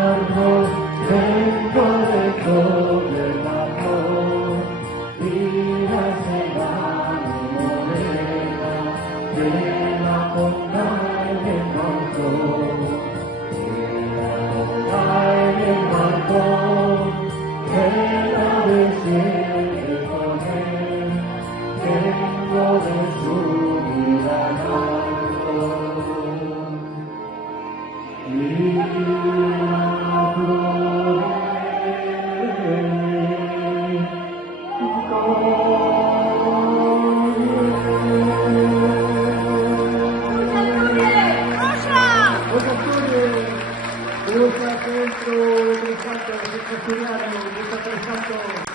árbol dentro de todo el amor y la semana morena de la montaña del balcón, de la montaña del balcón, de la vecina con él, tengo de su vida alto. Y la flor de mi Rosa dentro del canto, del castellano, del canto.